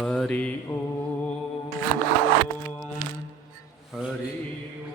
हरि ओम हरि ओम।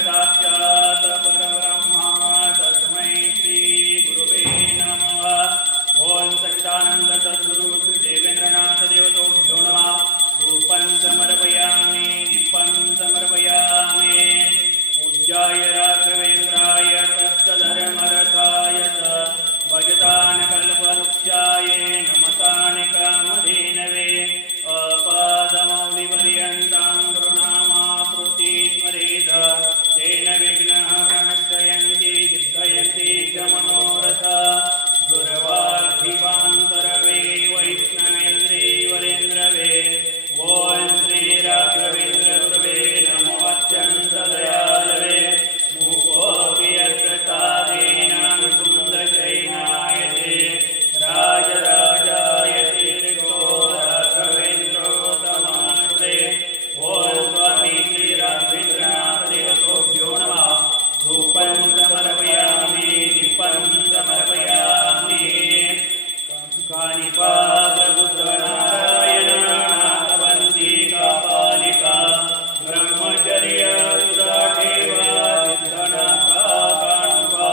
साक्षात् परब्रह्मा तस्मै श्री गुरुवे नमः। ओम सच्चिदानंद सद्गुरु श्री देवेंद्रनाथ देवतोभ्यो नमः। धूपं समर्पयामि दीपं समर्पयामि। पूज्याय राघवेन्द्राय सत्यधर्मरताय च भजतां कल्पवृक्षाय नमतां कामधेनवे। अपादमौलिपर्यन्तं गुरुनामाकृति स्मरेत् तेन विघ्नाः प्रणश्यन्ति सिद्धयन्ति च मनोरथा। दुर्वाग्भिवान्तरवे वैष्णवेन्द्रे वरेन्द्रवे। ओं श्री राघवेन्द्र गुरवे नमो अत्यन्तदयालवे। मुकोऽपि यत्प्रसादेन मुकुन्दशयनायते राजराजायते ऋतो राघवेन्द्रोत्तमाश्रे। ओं स्वामी श्री राघवेन्द्रनाथ देवतोभ्यो नमः। धूपं समर्पयामि दीपं समर्पयामि। कानिपाकबुद्धनारायणानाथवन्ती कापालिका ब्रह्मचर्य सुराठेवा सिद्धनाथा काणुका।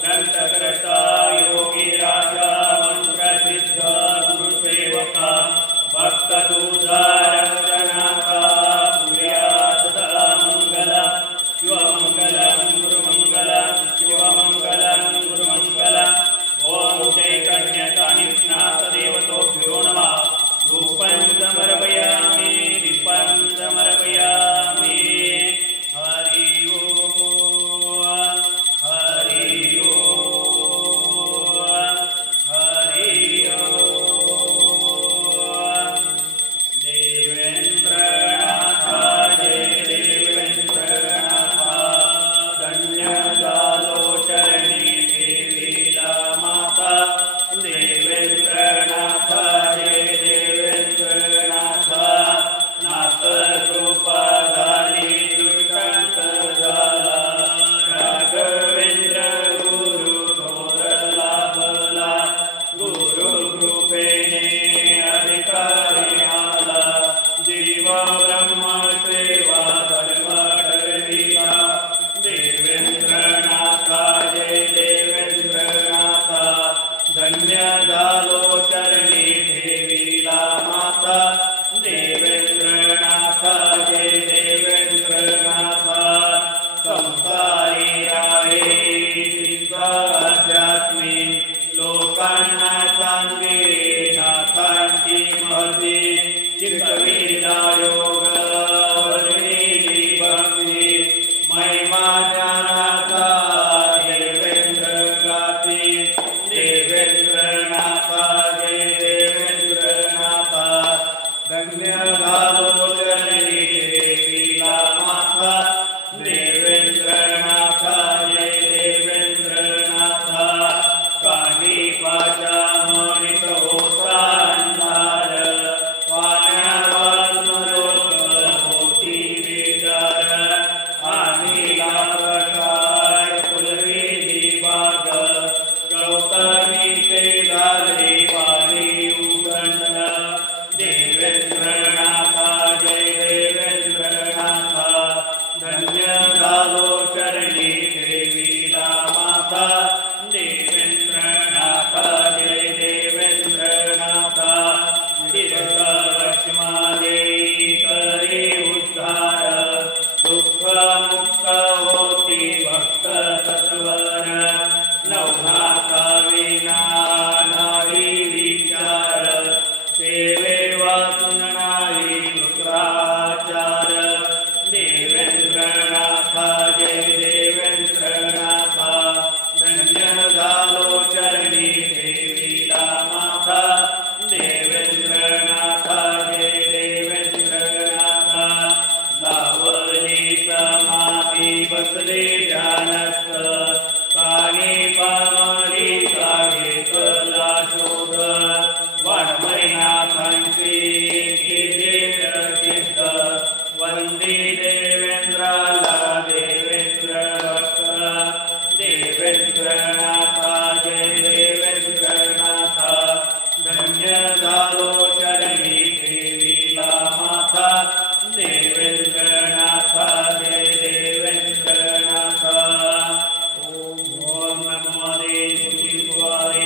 ग्रंथकर्ता योगी राजा मंत्रसिद्ध गुरुसेवका भक्तदूतारक्षनाथा कुर्यात् मंगलम्। शिवमंगलं गुरुमंगलं शिवमंगलं गुरुमंगलम्। ओम चैतन्यकानिष्णाथ देवतोभ्यो नमः। धूपं समर्पयामि दीपं समर्पयामि। हरि ओम हरि ओम हरि ओम। देवेन्द्रनाथ जय देवेन्द्रनाथ। धन्यदालोचरणी देवीला माता। देवेन्द्रनाथ जय देवेन्द्रनाथ। नाथ कृपा झाली दुष्टांत झाला। राघवेंद्र गुरु थोर लाभला। गुरु कृपेने अधिकारी आला। जीव ब्रह्म सेवा धर्म ठरविला। देवेन्द्रनाथ जय देवेन्द्रनाथ। धन्य झालो चरणी देवीला माता। देवेन्द्रनाथ जय देवेन्द्रनाथ। संसारी आहे सिद्धाध्यात्मी लोकांना सांगे नाथांची महती। चित्तविदा योग वर्णिली भक्ती। महिमा ज्ञानाचा देवेंद्र गाती। देवेन्द्रनाथ जय देवेन्द्रनाथ। धन्य झालो चरणी देवीला माता। झालो चरणी ठेविला माथा देवेंद्रनाथ जय देवेंद्रनाथ दीर्घवक्ष्मा देई करी उद्धार दुःख मुक्त होती भक्त सत्वर नवनाथा विना नाही विचार सेवे वाचून नाही दुसराचार देवेंद्रनाथ जय देवेंद्रनाथ धन्य झालो चरणी ठेविला माथा देवेंद्रनाथ जय देवेंद्रनाथ लावली समाधी बसले ध्यानस्थ कानी पामरी घेतला शोध वाढमयनाथांची केले प्रसिद्ध वंदी देवेंद्राला देवेंद्र भक्त देवेंद्रनाथ जय देवेंद्रनाथ धन्य झालो चरणी ठेविला माथा देवेंद्रनाथ जय देवेंद्रनाथ ओम नमो देवाय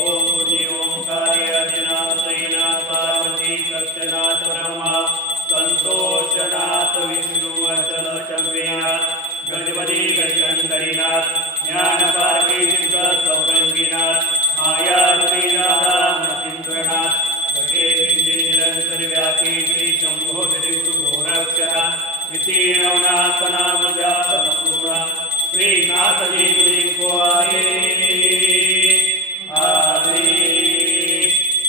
ओम बुद्धि ओंकार्य अदिनाथ सैनाथ पार्वती सत्यनाथ ब्रह्मा संतोषनाथ विष्णु अचल चंद्रनाथ गणपती गणकंदरीनाथ ज्ञानपारके सिद्ध सौरंगीनाथ माया रूपीनाथ मतींद्रनाथ घटे पिंडे निरंतर व्यापी श्री शंभो गुरुघोरक्षरा वितीर्णनाथ नाम जात पूर्ण श्रीनाथ जी गुरु को आदि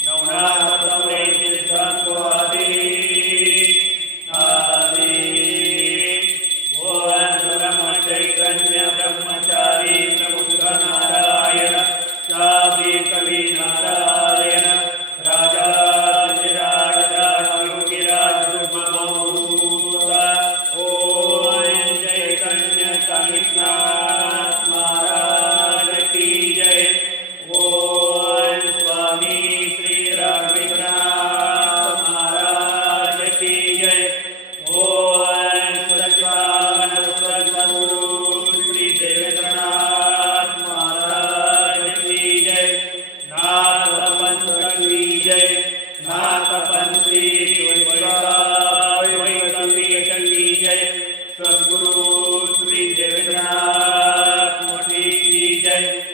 नवनाथ सौरे सिद्धांत को आदि चैतन्य ब्रह्मचारी प्रबुद्ध नारायण चापी कवि नारायण राजा योगिराज ओम चैतन्य कालिनाथ महाराज की जय ओम स्वामी श्री राघवेंद्रनाथ महाराज की जय ओम सच्चिदानंद सद्गुरु श्री देवेंद्रनाथ महाराज की जय नाथ पंथ की जय नाथ पंथी की जय सद्गुरु श्री देवेंद्रनाथ मोठी की जय